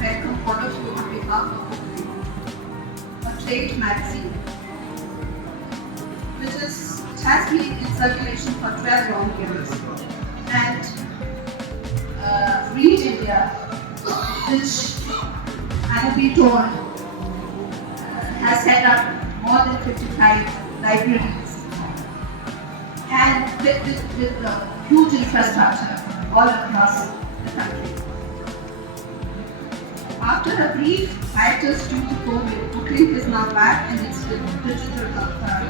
welcome all of you on behalf of a trade magazine, which has been in circulation for 12 long years, and Read India, which I have been told has set up more than 55 libraries and with huge infrastructure all across the country. After a brief hiatus due to COVID, Booklink is now back in its digital avatar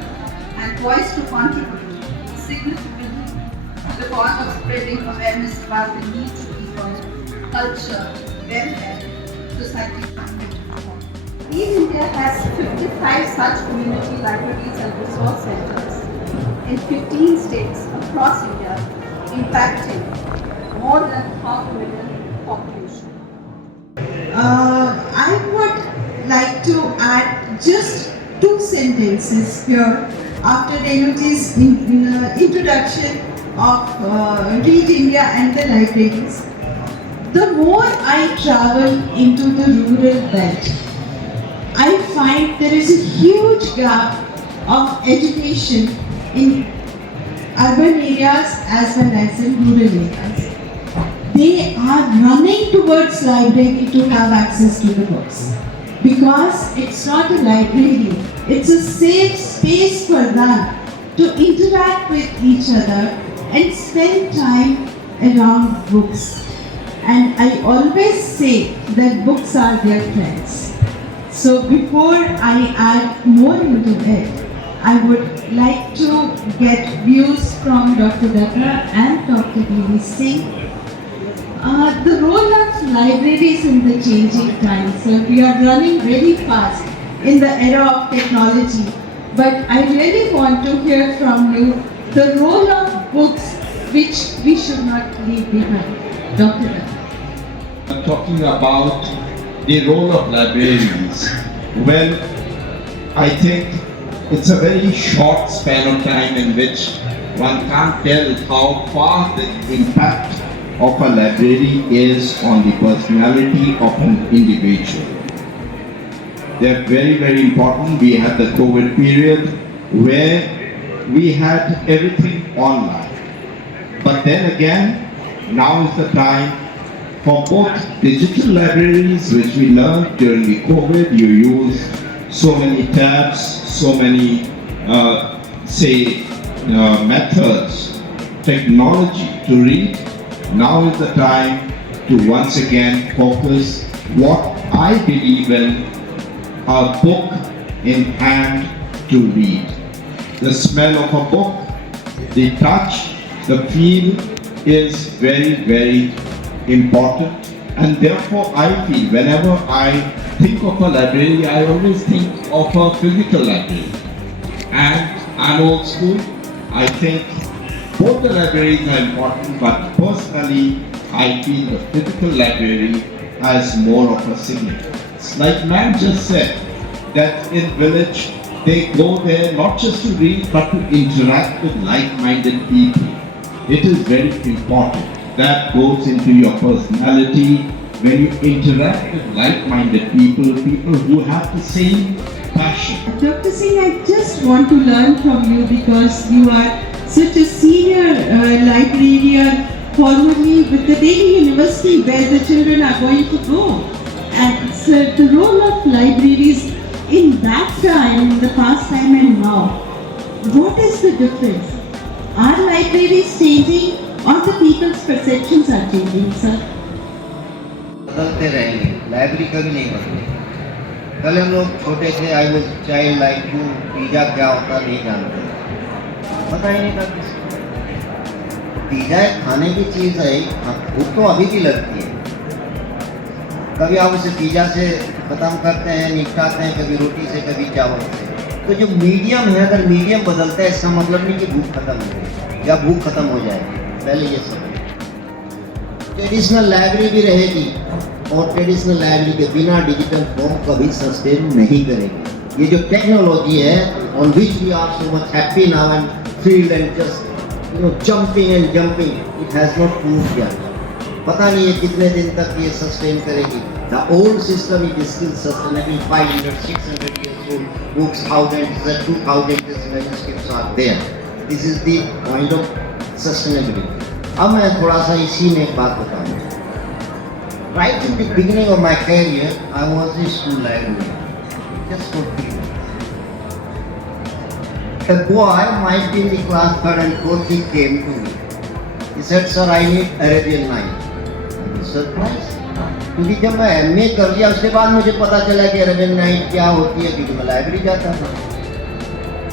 and poised to contribute significantly to the cause of spreading awareness about the need to people, culture, welfare, society. Read India has 55 such community libraries and resource centers in 15 states across India, impacting more than 500,000 population. I would like to add just 2 sentences here after Renuji's introduction of Read India and the libraries. The more I travel into the rural belt, I find there is a huge gap of education in urban areas as well as in rural areas. They are running towards library to have access to the books because it's not a library, it's a safe space for them to interact with each other and spend time around books. And I always say that books are their friends. So before I add more into it, I would like to get views from Dr. Datra and Dr. D.V. Singh. The role of libraries in the changing times. So we are running very fast in the era of technology, but I really want to hear from you the role of books which we should not leave behind. Dr. Datra. Talking about the role of libraries, well, I think it's a very short span of time in which one can't tell how far the impact of a library is on the personality of an individual. They're very, very important. We had the COVID period where we had everything online. But then again, now is the time for both digital libraries, which we learned during the COVID. You use so many tabs, so many, methods, technology to read. Now is the time to once again focus what I believe in, a book in hand to read. The smell of a book, the touch, the feel is very, very important, and therefore I feel whenever I think of a library, I always think of a physical library. And I'm old school. I think both the libraries are important, but personally I feel the physical library has more of a significance. Like man just said, that in village they go there not just to read but to interact with like-minded people. It is very important. That goes into your personality when you interact with like-minded people, people who have the same passion. Dr. Singh, I just want to learn from you because you are such a senior librarian formerly with the Delhi University where the children are going to go. And so the role of libraries in that time, in the past time and now, what is the difference? Are libraries changing or the people's perceptions are changing, sir? बदलते रहेंगे, लाइब्रेरी कभी नहीं बदलेगी। कल हम लोग छोटे थे, I was child like you, pizza क्या होता नहीं जानते, पता ही नहीं था किसी को। पिज़्ज़ा एक खाने की चीज़ है, भूख तो अभी भी लगती है। कभी आप उसे पिज़्ज़ा से ख़त्म करते हैं, निपटाते हैं, कभी रोटी से, कभी चावल से। तो जो मीडियम है, अगर मीडियम बदलता है, इसका मतलब नहीं कि भूख खत्म हो गई या भूख खत्म हो जाएगी। पहले ये सब ट्रेडिशनल लाइब्रेरी भी रहेगी और ट्रेडिशनल लाइब्रेरी के बिना डिजिटल फॉर्म कभी सस्टेन नहीं करेगी। ये जो टेक्नोलॉजी है on which we are so much happy now and feel and just jumping, it has not proved yet. पता नहीं ये कितने दिन तक ये सस्टेन करेगी. The old system is still sustainable. 500, 600 years old books, thousands, 2000 manuscripts are there. This is the point of sustainability. अब मैं थोड़ा सा इसी में एक बात बताऊँ. Right in the beginning of my career, I was a school librarian, just for 3 months. A boy, might be in the class 3rd and 4th, he came to me. He said, "Sir, I need Arabian Night." I was surprised. क्योंकि जब मैं MA कर लिया उसके बाद मुझे पता चला कि अरेबियन नाइट क्या होती है, क्योंकि मैं लाइब्रेरी जाता था.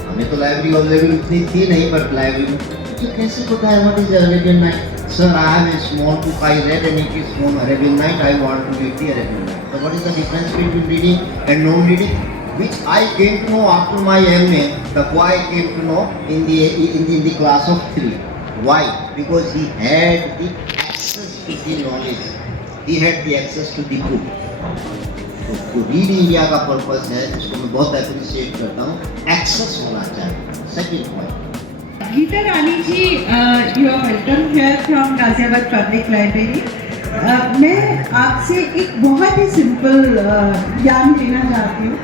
हमें तो लाइब्रेरी अवेलेबल उतनी थी नहीं, बट लाइब्रेरी में मुझे कैसे पता है what is Arabian night. Sir, I have a small book I read and it is from Arabian Night. I want to read the Arabian Night. So what is the difference between reading and non-reading? Which I came to know after my MA. The boy came to know in the class of 3. Why? Because he had the access to the knowledge. He had the access to the book. तो read India का पर्पस है, इसको मैं बहुत अप्रिशिएट करता हूँ. एक्सेस होना चाहिए. Second point. Geeta Rani ji, you are welcome here from Ghaziabad Public Library. मैं आपसे एक बहुत ही सिंपल ज्ञान देना चाहती हूँ.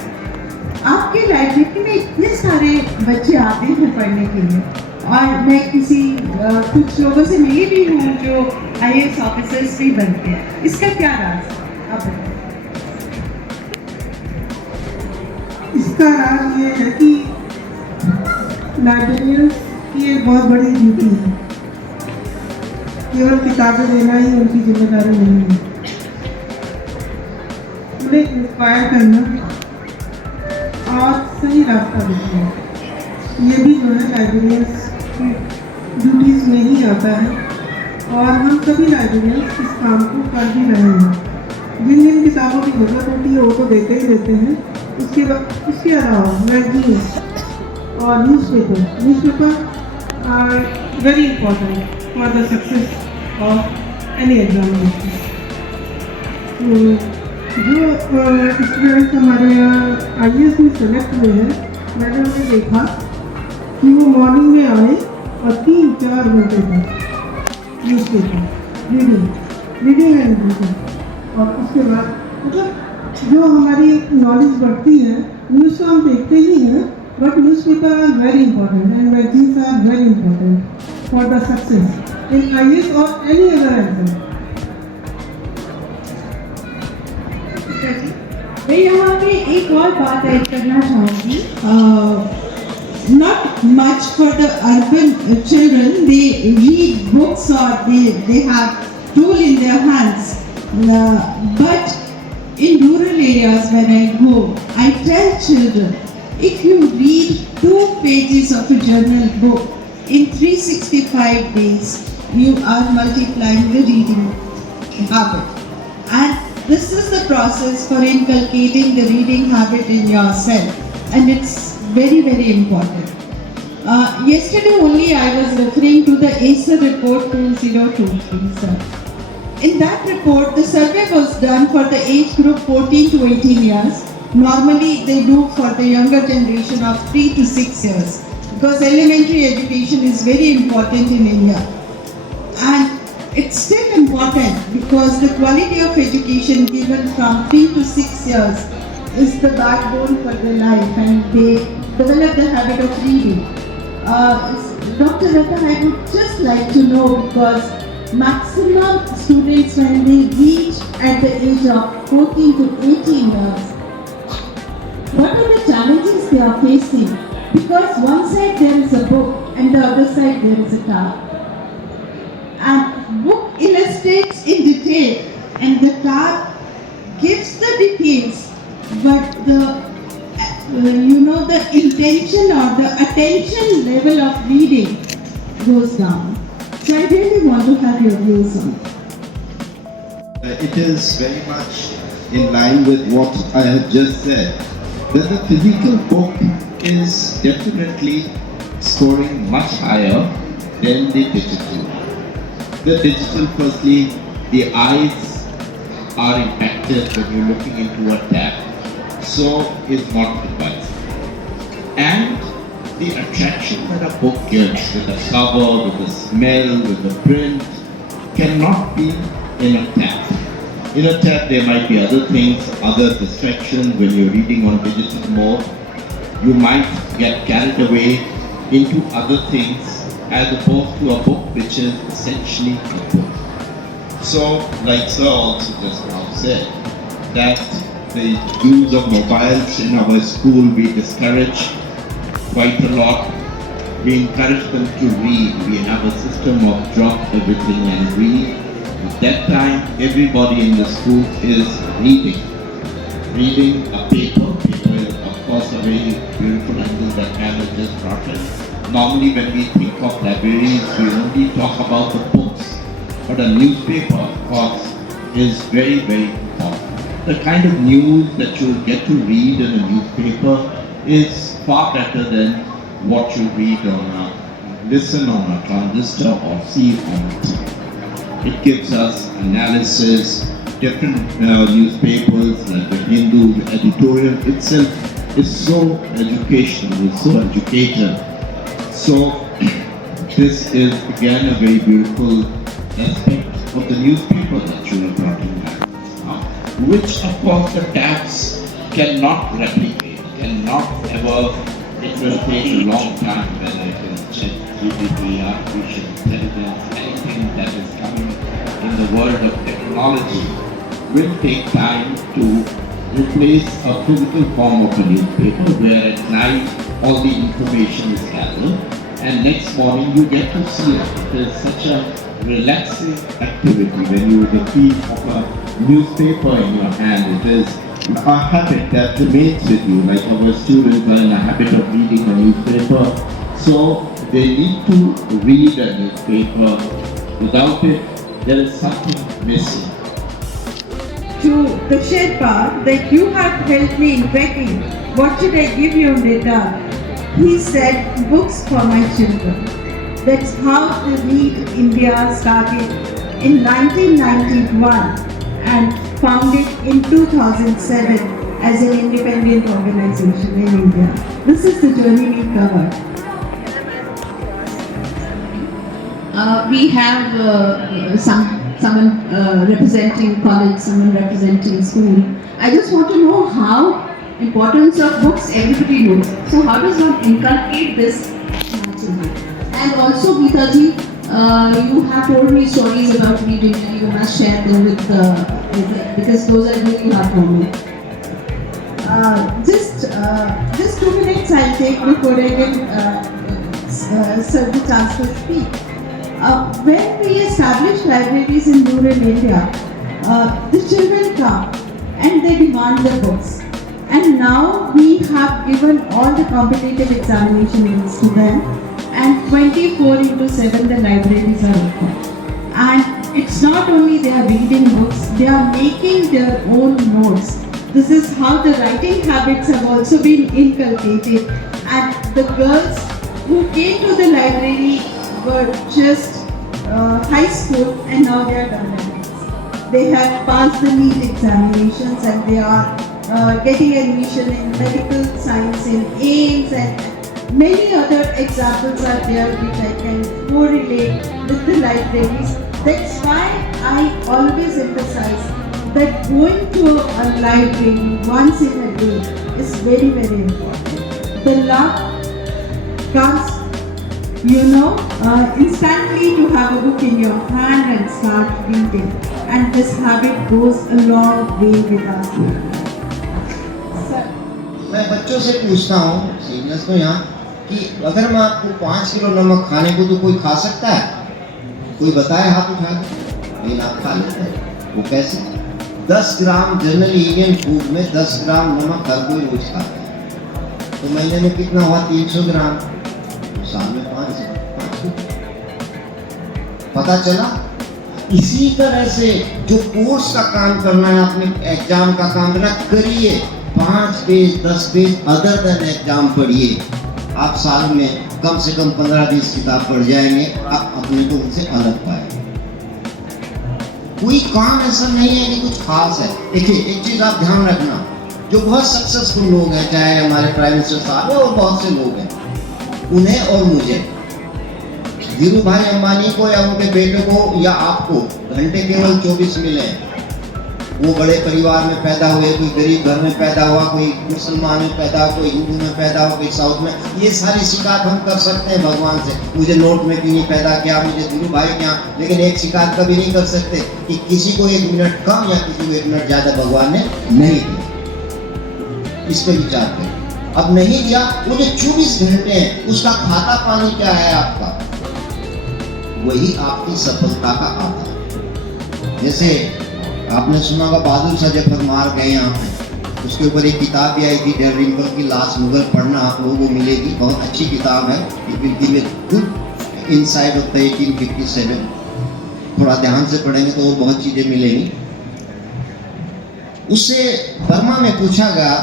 आपके लाइब्रेरी में इतने सारे बच्चे आते हैं पढ़ने के लिए, और मैं कुछ लोगों से मिली भी हूँ जो IAS ऑफिसर्स भी बनते हैं. इसका क्या राज है, आप बताइए. इसका राज ये है कि लाइब्रेरियंस की एक बहुत बड़ी ड्यूटी है. केवल किताबें देना ही उनकी जिम्मेदारी नहीं है. उन्हें इंस्पायर करना और सही रास्ता दिखाना, ये भी जो है लाइब्रेरियंस की ड्यूटीज़ में ही आता है. और हम सभी लाइब्रेरियंस इस काम को कर भी रहे हैं. जिन जिन किताबों की ज़रूरत होती है वो तो देते ही देते हैं. उसके अलावा मैगजीन और newspaper are very important for the success of any examination. जो स्टूडेंट्स हमारे यहाँ IAS में सेलेक्ट हुए हैं, मैंने उन्हें देखा कि वो मॉर्निंग में आए और 3-4 घंटे तक न्यूज़पेपर रीडिंग एंड रीडिंग. और उसके बाद मतलब जो हमारी नॉलेज बढ़ती है, न्यूज़ तो हम देखते ही हैं, but newspapers are very important and magazines are very important for the success in IAS or any other exam. मैं यहाँ पे एक और बात ऐड करना चाहूँगी. Not much for the urban children. They read books or they have tool in their hands. But in rural areas when I go, I tell children, if you read 2 pages of a journal book in 365 days, you are multiplying the reading habit. And this is the process for inculcating the reading habit in yourself. And it's very, very important. Yesterday only I was referring to the ACER report 2023, sir. In that report, the survey was done for the age group 14 to 18 years. Normally they do for the younger generation of 3 to 6 years, because elementary education is very important in India. And it's still important because the quality of education given from 3 to 6 years is the backbone for their life, and they develop the habit of reading. Dr. Rata, I would just like to know, because maximum students when they reach at the age of 14 to 18 years, what are the challenges they are facing? Because one side there is a book and the other side there is a car. And book illustrates in detail and the car gives the details, but the intention or the attention level of reading goes down. So I really want to have your views on it. It is very much in line with what I have just said. That the physical book is definitely scoring much higher than the digital. The digital, firstly, the eyes are impacted when you're looking into a tab, so is not advised. And the attraction that a book gives with the cover, with the smell, with the print, cannot be in a tab. In a tab, there might be other things, other distractions. When you're reading on digital mode, you might get carried away into other things as opposed to a book which is essentially a book. So, like Sir also just now said, that the use of mobiles in our school we discourage quite a lot. We encourage them to read. We have a system of drop everything and read. At that time, everybody in the school is reading. Reading a paper. Paper is, of course, a very beautiful angle that Hannah just brought in. Normally, when we think of libraries, we only talk about the books. But a newspaper, of course, is very, very important. The kind of news that you get to read in a newspaper is far better than what you read listen on a transistor or see on TV. It gives us analysis, different newspapers like the Hindu, the editorial itself is so educational, it's so educated. So this is again a very beautiful aspect of the newspaper that you are brought in now, which of course the tabs cannot replicate, cannot ever. It will take a long time whether it is ChatGPT, artificial intelligence, anything that is coming in the world of technology will take time to replace a physical form of a newspaper where at night all the information is gathered and next morning you get to see it. It is such a relaxing activity when you have the feel of a newspaper in your hand. It is a habit that remains with you, like our students are in a habit of reading a newspaper, so they need to read a newspaper. Without it, there is something missing. To the Sherpa that you have helped me in trekking, what should I give you in return? He said, books for my children. That's how the Read India started in 1991 and founded in 2007 as an independent organization in India. This is the journey we covered. We have someone representing college, someone representing school. I just want to know how importance of books everybody knows. So how does one inculcate this naturally? And also, Geeta ji, you have told me stories about reading and you must share them with because those are really heartwarming. Just 2 minutes I'll take before I will serve the chance to speak. When we establish libraries in rural India, the children come and they demand the books. And now we have given all the competitive examinations to them, and 24/7 the libraries are open. And it's not only they are reading books, they are making their own notes. This is how the writing habits have also been inculcated. And the girls who came to the library were just high school and now they are done. They have passed the NEET examinations and they are getting admission in medical science in AIMS, and many other examples are there which I can correlate with the libraries. That's why I always emphasize that going to a library once in a day is very, very important. The luck comes, instantly to have a book in your hand and start reading. And this habit goes a long way with us. मैं बच्चों से पूछता हूँ सीनियर्स को यहाँ कि अगर मैं आपको 5 किलो नमक खाने को तो कोई खा सकता है? कोई बताए हाथ उठा के? नहीं, आप खा लेते हैं। वो कैसे? 10 ग्राम जनरली इंडियन फूड में 10 ग्राम नमक हर कोई रोज खाता है। तो महीने में कितना हुआ? 300 ग्राम। तो साल में 500। पता चला? इसी तरह से जो कोर्स का काम करना है, अपने एग्जाम का काम करना, करिए। 5 पेज 10 पेज अदर देन एग्जाम पढ़िए। आप साल में कम से कम 15-20 किताब पढ़ जाएंगे और आप अपने को उनसे अलग पाएंगे। कोई काम ऐसा नहीं है कि कुछ खास है। देखिए, एक चीज आप ध्यान रखना, जो बहुत सक्सेसफुल लोग हैं, चाहे हमारे प्राइम मिनिस्टर साहब हैं और बहुत से लोग हैं, उन्हें और मुझे धीरू भाई अंबानी को या उनके बेटे को या आपको घंटे केवल 24 मिले हैं। वो बड़े परिवार में पैदा हुए, कोई गरीब घर में पैदा हुआ, कोई मुसलमान में पैदा हुआ, कोई हिंदू में पैदा हुआ, कोई साउथ में। ये सारी शिकायत हम कर सकते हैं भगवान से, मुझे नोट में क्यों नहीं पैदा किया, मुझे धीरू भाई क्या। लेकिन एक शिकायत कभी नहीं कर सकते कि किसी को 1 मिनट कम या किसी को 1 मिनट ज़्यादा भगवान ने नहीं दिया। इस पर विचार करें। अब नहीं दिया, वो जो 24 घंटे हैं उसका खाता पानी क्या है आपका, वही आपकी सफलता का आधार। जैसे आपने सुना होगा बहादुर शाह जफर मार गए यहाँ पे, उसके ऊपर एक किताब भी आई थी डेलरिंकल की लास्ट मुगल, पढ़ना आप लोगों को मिलेगी, बहुत अच्छी किताब है। It will give a good insight of the 1857। थोड़ा ध्यान से पढ़ेंगे तो बहुत चीज़ें मिलेंगी। उससे बर्मा में पूछा गया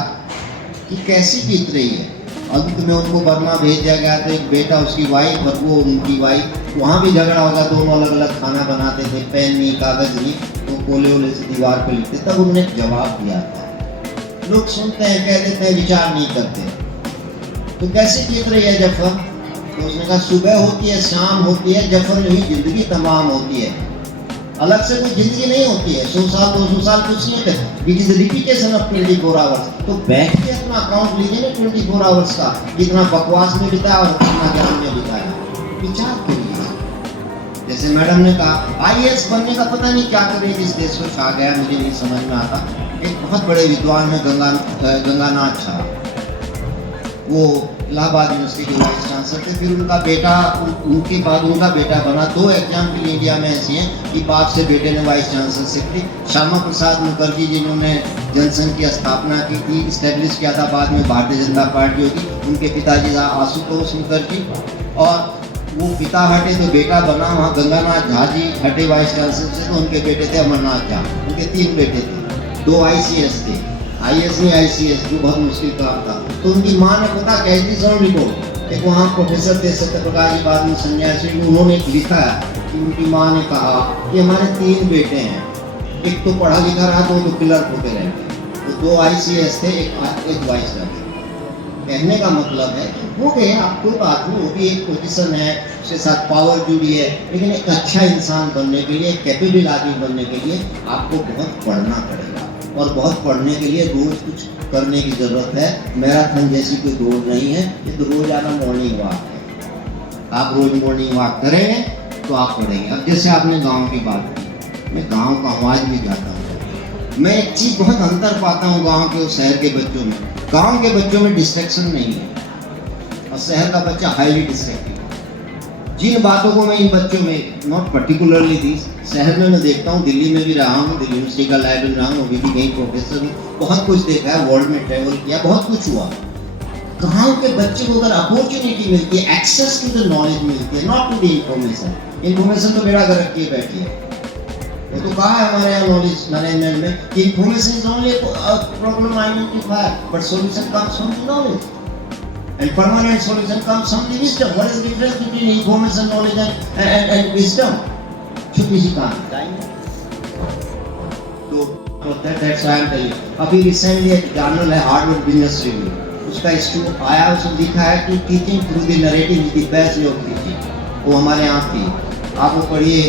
कि कैसी बीत रही है। अंत में उनको बर्मा भेज दिया गया, तो एक बेटा उसकी वाइफ और वो उनकी वाइफ, वहाँ भी झगड़ा होगा, दोनों अलग अलग खाना बनाते थे, पेन नहीं कागज नहीं, तो कोले वोले से दीवार पर लिखते। तब उन्होंने जवाब दिया था। लोग सुनते हैं, कह देते हैं, विचार नहीं करते। तो कैसे बीत रही है जफर? तो उसने कहा सुबह होती है, शाम होती है, जफर नहीं जिंदगी तमाम होती है। अलग से कोई जिंदगी नहीं होती है। 100 साल 200 साल कुछ नहीं होते। इट इज रिपीटेशन ऑफ 24 आवर्स। तो बैठ के अपना अकाउंट लीजिए ना 24 आवर्स का, कितना बकवास में बिताया और कितना ज्ञान में बिताया, विचार करिए। जैसे मैडम ने कहा IAS बनने का पता नहीं क्या करें, इस देश को छा गया, मुझे नहीं समझ में आता। एक बहुत बड़े विद्वान है गंगानाथ झा, वो इलाहाबाद यूनिवर्सिटी के वाइस चांसलर थे। फिर उनका बेटा, उनके बाद उनका बेटा बना। 2 एग्जाम्पल इंडिया में ऐसी हैं कि बाप से बेटे ने वाइस चांसलरशिप की। श्यामा प्रसाद मुखर्जी जिन्होंने जनसंघ की स्थापना की थी, इस्टेब्लिश किया था, बाद में भारतीय जनता पार्टी होगी, उनके पिताजी आशुतोष मुखर्जी, और वो पिता हटे तो बेटा बना। वहाँ गंगानाथ झा जी हटे वाइस चांसलर से, तो उनके बेटे थे अमरनाथ झा। उनके 3 बेटे थे, 2 ICS थे, IAS नहीं ICS, जो बहुत मुश्किल काम था। तो उनकी माँ ने पता कहती सर रिपोर्ट, एक वहाँ प्रोफेसर थे सत्यप्रकाश जी, बाद में सन्यासी, उन्होंने लिखा कि उनकी माँ ने कहा कि हमारे 3 बेटे हैं, एक तो पढ़ा लिखा रहा, तो क्लर्क होते रहे, तो 2 ICS थे, एक वाइस चांसलर। कहने का मतलब है कि हो गए, आप कोई बात नहीं, वो भी एक पोजीशन है, उसके साथ पावर जुड़ी है। लेकिन एक अच्छा इंसान बनने के लिए, कैपेबल आदमी बनने के लिए आपको बहुत पढ़ना पड़ेगा, और बहुत पढ़ने के लिए रोज कुछ करने की जरूरत है। मैराथन जैसी कोई दौड़ नहीं है, ये तो रोजाना मॉर्निंग वॉक है। आप रोज मॉर्निंग वॉक करेंगे तो आप पढ़ेंगे। अब जैसे आपने गाँव की बात की, मैं गाँव का आवाज भी जाता हूँ, मैं एक चीज़ बहुत अंतर पाता हूँ गांव के और शहर के बच्चों में। गांव के बच्चों में डिस्ट्रैक्शन नहीं है, और शहर का बच्चा हाईली डिस्ट्रैक्टिव। जिन बातों को मैं इन बच्चों में, नॉट पर्टिकुलरली थी, शहर में मैं देखता हूँ, दिल्ली में भी रहा हूँ, दिल्ली यूनिवर्सिटी का लाइब्रेरी रहा हूँ, अभी भी कहीं प्रोफेसर हूँ, बहुत कुछ देखा है, वर्ल्ड में ट्रैवल किया, बहुत कुछ हुआ। गाँव के बच्चे को अगर अपॉर्चुनिटी मिलती है, एक्सेस टू द नॉलेज मिलती है, not to the information. Information तो बेड़ा गर्क किए बैठी है। वो तो कहा है हमारे यहाँ नॉलेज मैनेजमेंट में कि information is only problem identifier, but solution comes from the knowledge, and permanent solution comes from the wisdom. What is the difference between information, knowledge and wisdom? छोटी सी कहानी जाएंगे तो that's why I am telling. अभी रिसेंटली एक जर्नल है Harvard business review, उसका स्टूड आया, उसमें लिखा है कि teaching through the narrative is the best way of teaching. वो हमारे यहाँ थी, आप वो पढ़िए,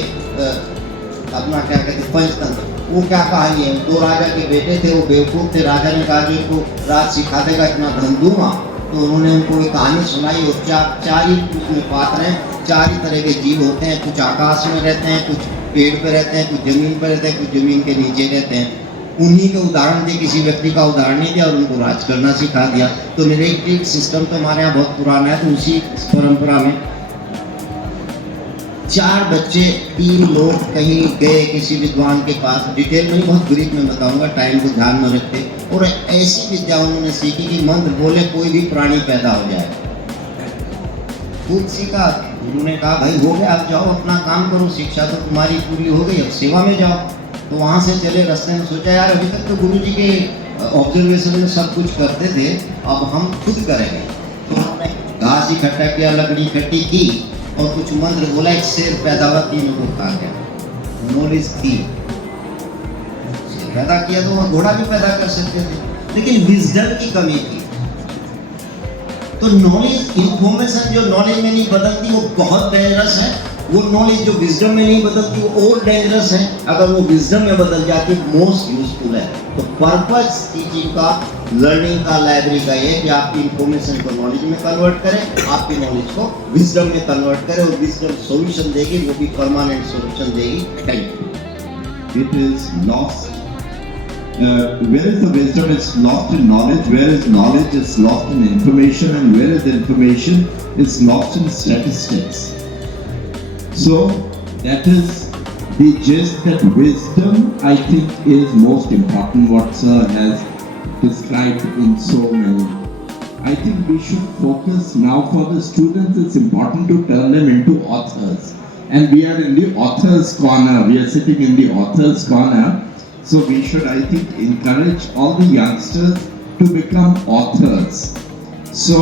अपना क्या कहते हैं पंचतंत्र। वो क्या कहानी है, 2 राजा के बेटे थे, वो बेवकूफ़ थे। राजा ने कहा कि इनको राज सिखा देगा, इतना धन दूंगा। तो उन्होंने उनको एक कहानी सुनाई, और 4 ही उसमें पात्र हैं, 4 ही तरह के जीव होते हैं। कुछ आकाश में रहते हैं, कुछ पेड़ पे रहते हैं, कुछ जमीन पर रहते हैं, कुछ जमीन के नीचे रहते हैं। उन्हीं के उदाहरण दिए, किसी व्यक्ति का उदाहरण नहीं दिया, और उनको राज करना सिखा दिया। तो नैरेटिव सिस्टम तो हमारे यहाँ बहुत पुराना है। तो उसी परंपरा में 4 बच्चे, 3 लोग कहीं गए किसी विद्वान के पास, डिटेल में बहुत ब्रीफ में बताऊंगा, टाइम को ध्यान में रखते, और ऐसी विद्या उन्होंने सीखी कि मंत्र बोले कोई भी प्राणी पैदा हो जाए। खूब सीखा। उन्होंने कहा भाई हो गया, आप जाओ अपना काम करो, शिक्षा तो तुम्हारी पूरी हो गई, अब सेवा में जाओ। तो वहाँ से चले, रास्ते में सोचा यार अभी तक तो गुरुजी के ऑब्जर्वेशन में सब कुछ करते थे, अब हम खुद करेंगे। तो उन्होंने घास इकट्ठा किया, लकड़ी इकट्ठी की, और कुछ मंत्र बोला, एक शेर पैदा हुआ, 3 को खा गया। नॉलेज थी, पैदा किया तो वह घोड़ा भी पैदा कर सकते थे, लेकिन विजडम की कमी थी। तो नॉलेज, इंफॉर्मेशन जो नॉलेज में नहीं बदलती वो बहुत डेंजरस है, वो नॉलेज जो विजडम में नहीं बदलती वो और डेंजरस है। अगर वो विजडम में बदल जाती है मोस्ट यूजफुल है। तो पर्पस टीचिंग का, लर्निंग का, लाइब्रेरी का ये कि आपकी इंफॉर्मेशन को नॉलेज में कन्वर्ट करें, आपकी नॉलेज को विजडम में कन्वर्ट करें, और विजडम सॉल्यूशन देगी, वो भी परमानेंट सॉल्यूशन देगी। Thank you. It is lost. Where is the wisdom? It's lost in knowledge. Where is knowledge? It's lost in information. And where is information? It's lost in statistics. So that is the gist, that wisdom, I think, is most important, what Sir has described in so many. I think we should focus now for the students. It's important to turn them into authors. And we are in the author's corner. We are sitting in the author's corner. So we should, I think, encourage all the youngsters to become authors. So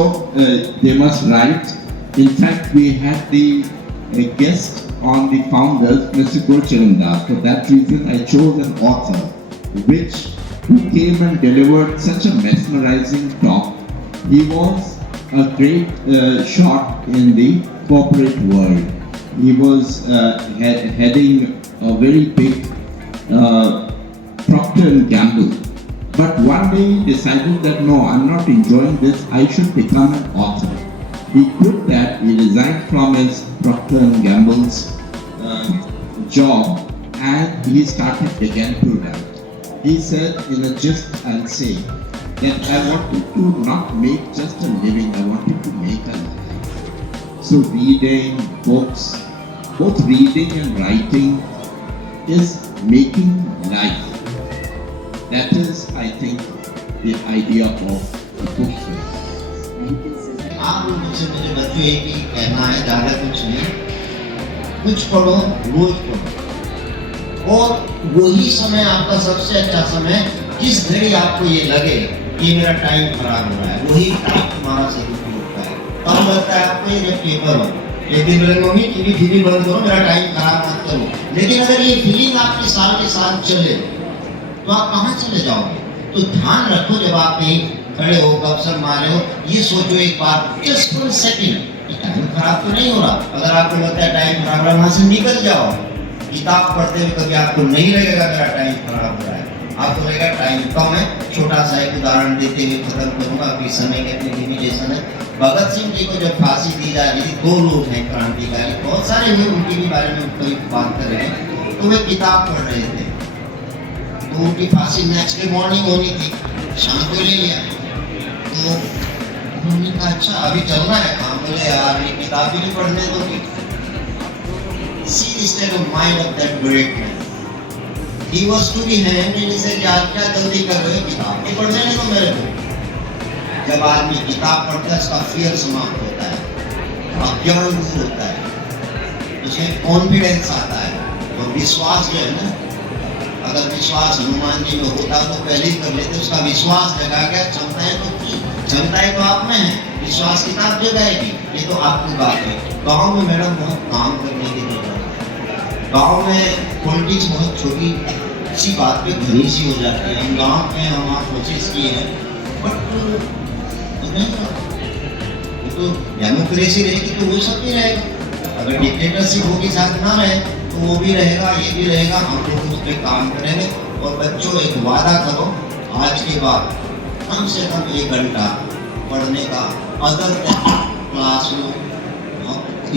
they must write. In fact, we had a guest on the founders, Mr. Gurcharandas. For that reason, I chose an author, who came and delivered such a mesmerizing talk. He was a great shot in the corporate world. He was heading a very big Procter & Gamble. But one day he decided that no, I'm not enjoying this, I should become an author. He quit that, he resigned from his Procter & Gamble's job, and he began to write. He said, in a gist, I'll say, that I wanted to not make just a living, I wanted to make a life. So reading books, both reading and writing, is making life. That is, I think, the idea of the book. आप मुझसे मेरे बच्चों एक ही कहना है, ज़्यादा कुछ नहीं, कुछ पढ़ो, रोज पढ़ो, और वही समय आपका सबसे अच्छा समय, जिस घड़ी आपको ये लगे कि मेरा टाइम खराब हो रहा है, वही टाइम तुम्हारा सदुपयोग का है। तब लगता है आपको ये पेपर हो, एक दिन बोले मम्मी टीवी बंद करो, मेरा टाइम खराब मत करो। लेकिन अगर ये फीलिंग आपके साल के साथ चले तो आप कहाँ चले जाओगे? तो ध्यान रखो, जब आप कहीं खड़े हो, गपशप मारे हो, ये सोचो एक बार, जस्ट फॉर सेकंड, टाइम खराब तो नहीं हो रहा। अगर आपको लगता है टाइम खराब हो रहा है, वहां से निकल जाओ। किताब पढ़ते हुए कभी आपको नहीं लगेगा मेरा टाइम खराब हो रहा है, आपको लगेगा टाइम कम है। छोटा सा एक उदाहरण देते हुए खत्म करूंगा, अभी समय के अपनी लिमिटेशन है। भगत सिंह जी को जब फांसी दी जा रही थी, 2 लोग हैं क्रांतिकारी, बहुत सारे हुए, उनके भी बारे में कोई बात कर रहे हैं, तो वे किताब पढ़ रहे थे, तो उनकी फांसी नेक्स्ट डे मॉर्निंग होनी थी, शाम को ले लिया। तो उन्होंने कहा अच्छा अभी चल रहा है काम, बोले यार ये किताब भी नहीं पढ़ने दोगी। See the state of mind of that great man. He was to be hanged and he said यार क्या जल्दी कर रहे हो, किताब नहीं पढ़ने नहीं तो मेरे को। जब आदमी किताब पढ़ता है, उसका फियर समाप्त होता है, अज्ञान दूर होता है, उसमें कॉन्फिडेंस आता है, और विश्वास जो है ना, अगर विश्वास हनुमान जी में होता तो पहले ही कर लेते। उसका विश्वास जगा गया, क्षमताएं तो की, क्षमताएं तो आप में है, विश्वास किताब जगाएगी, ये तो आपकी बात है। गाँव में मैडम बहुत काम करने की जरूरत है। गाँव में पॉलिटिक्स बहुत छोटी सी बात पे घनी सी हो जाती है। गाँव में हम आप कोशिश किए हैं, बट तो डेमोक्रेसी रहेगी तो वो सब भी रहेगा। अगर डिक्टेटरशिप होगी साथ ना रहे तो वो भी रहेगा, ये भी रहेगा। हम लोग उस पर काम करेंगे। और बच्चों एक वादा करो, आज के बाद कम से कम 1 घंटा पढ़ने का, अदर क्लास में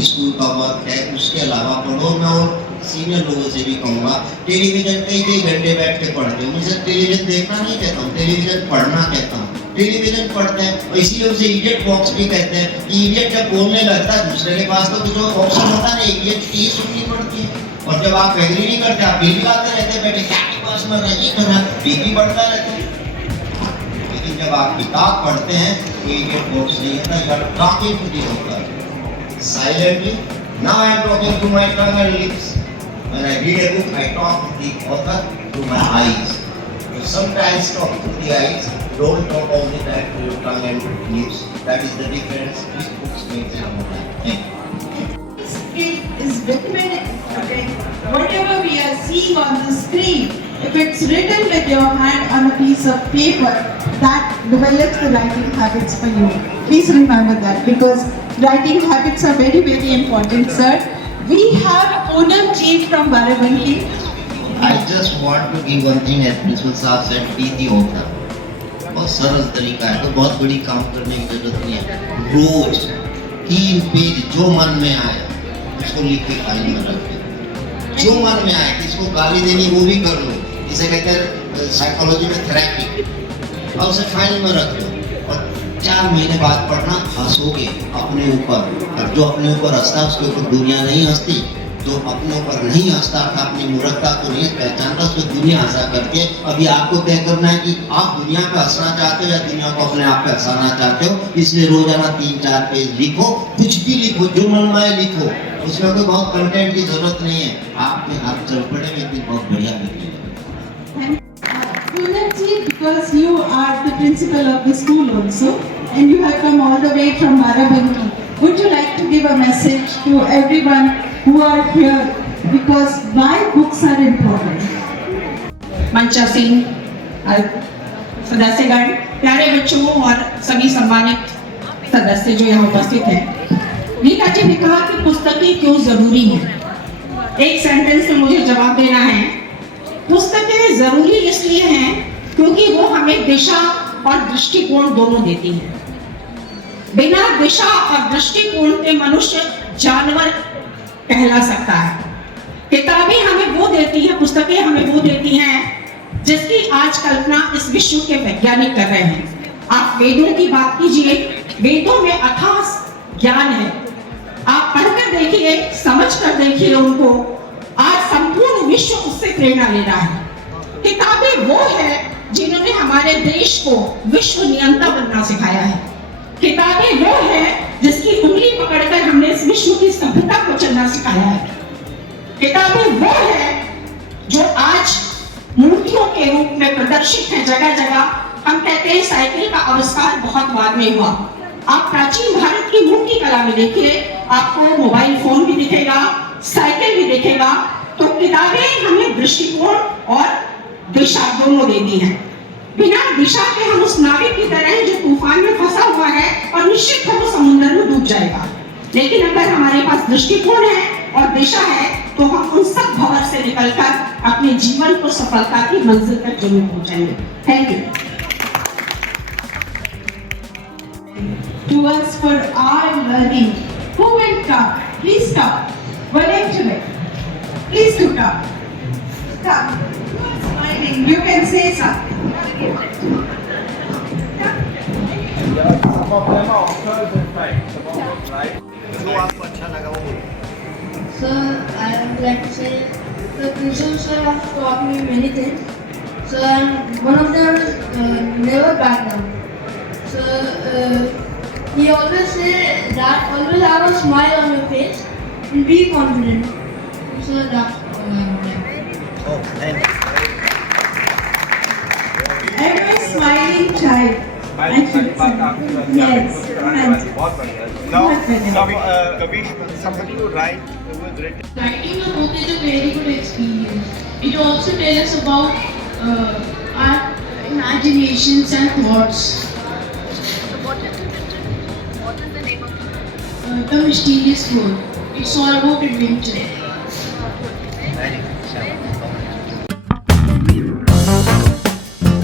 स्कूल का वर्क है उसके अलावा पढ़ो। मैं और सीनियर लोगों से भी कहूँगा, टेलीविजन कई घंटे बैठ के पढ़ते हो, मुझे टेलीविजन देखना नहीं कहता हूँ, टेलीविजन पढ़ना कहता हूँ। टेलीविजन पढ़ते हैं और इसीलिए उसे इडियट बॉक्स भी कहते हैं कि इडियट जब बोलने लगता है दूसरे के पास तो कुछ ऑप्शन होता नहीं, इडियट की ही सुननी पड़ती है। और जब आप एग्री नहीं करते, आप बिल लगाते रहते हैं, बैठे क्या के पास में नहीं करना, बीपी बढ़ता रहता है। लेकिन जब आप किताब पढ़ते हैं तो इडियट बॉक्स नहीं होता, you are talking to the author silently. Now I am talking to my tongue and lips. When I read a book, I talk to the author through my eyes. You sometimes talk to the eyes, don't talk only that to your tongue and lips. That is the difference which books makes in our life. It is very important. Whatever we are seeing on the screen, if it's written with your hand on a piece of paper, that develops the writing habits for you. Please remember that, because writing habits are very, very important, sir. We have Poonam ji from Barabanki. I just want to give one thing, as Principal साहब said, be the author. बहुत सरल तरीका है, तो बहुत बड़ी काम करने की जरूरत नहीं है. रोज 3 पेज जो मन में आए उसको लिख के फाइल में रख दो. जो मन में आए, किसको गाली देनी वो भी कर लो, इसे कहते हैं साइकोलॉजी में थेरेपी. और उसे फाइल में रख दो और 4 महीने बाद पढ़ना, हंसोगे अपने ऊपर. और जो अपने ऊपर हंसता है उसके ऊपर दुनिया नहीं हंसती. जो अपने ऊपर नहीं हंसता था, अपनी मूर्खता को नहीं पहचानता, उसको दुनिया हंसा करके. अभी आपको तय करना है कि आप दुनिया पे हंसना चाहते हो या दुनिया को अपने आप पे हंसाना चाहते हो. इसलिए रोजाना 3-4 पेज लिखो, कुछ भी लिखो, जो मन में आए लिखो. उसमें कोई बहुत कंटेंट की जरूरत नहीं है. आपके हाथ चल पड़े में भी बहुत बढ़िया लिखेगा. Poonam ji, because you are the principal of the school also, and you have come all the way from Barabanki, would you like to give a message to everyone who are here, because why books are important? मंचा सिंह, सदस्यगण, प्यारे बच्चों और सभी सम्मानित सदस्य जो यहाँ उपस्थित हैं, नीता जी ने कहा कि पुस्तकें क्यों जरूरी हैं. एक सेंटेंस में मुझे जवाब देना है. पुस्तकें जरूरी इसलिए हैं क्योंकि वो हमें दिशा और दृष्टिकोण दोनों देती हैं. बिना दिशा और दृष्टिकोण के मनुष्य जानवर कहला सकता है. किताबें हमें वो देती हैं, पुस्तकें हमें वो देती हैं जिसकी आज कल्पना इस विश्व के वैज्ञानिक कर रहे हैं. आप वेदों की बात कीजिए, वेदों में अथाह ज्ञान है. आप पढ़कर देखिए, समझ कर देखिए उनको. आज संपूर्ण विश्व उससे प्रेरणा ले रहा है. किताबें वो है जिन्होंने हमारे देश को विश्व नियंता बनना सिखाया है. किताबें वो है जिसकी उंगली पकड़कर हमने इस विश्व की सभ्यता को चलना सिखाया है. किताबें वो है जो आज मूर्तियों के रूप में प्रदर्शित है जगह जगह. हम कहते हैं साइकिल का आविष्कार बहुत बाद में हुआ. आप प्राचीन भारत की मूर्ति कला में देखिए, आपको मोबाइल फोन भी दिखेगा, साइकिल भी दिखेगा. तो किताबें हमें दृष्टिकोण और दिशा दोनों देती हैं. बिना दिशा के हम उस नाविक की तरह हैं जो तूफान में फंसा हुआ है और निश्चित है वो समुद्र में डूब जाएगा. लेकिन अगर हमारे पास दृष्टिकोण है और दिशा है तो हम उन सब भंवर से निकलकर अपने जीवन को सफलता की मंजिल तक जरूर पहुंचाएंगे. Thank you. To us for our learning. Who will come? Please come. Volunteer. Please to come. Come. Smiling. You can say something. Some of them are authors in fact, some of them write. जो आपको अच्छा लगा वो बोलो. Sir, I would like to say the principal sir has taught me many things. So, and one of them is never back down. So, he always say that always have a smile on your face and be confident. So that's all I would like. Oh, thank you. Ever smiling child. Smiling back after Yes. बहुत बढ़िया. Now, कभी somebody who write who has written. Writing a book is a very good experience. It also tells us about our imaginations and thoughts. What is the name of it? The Mysterious World. It's all about adventure. Very good.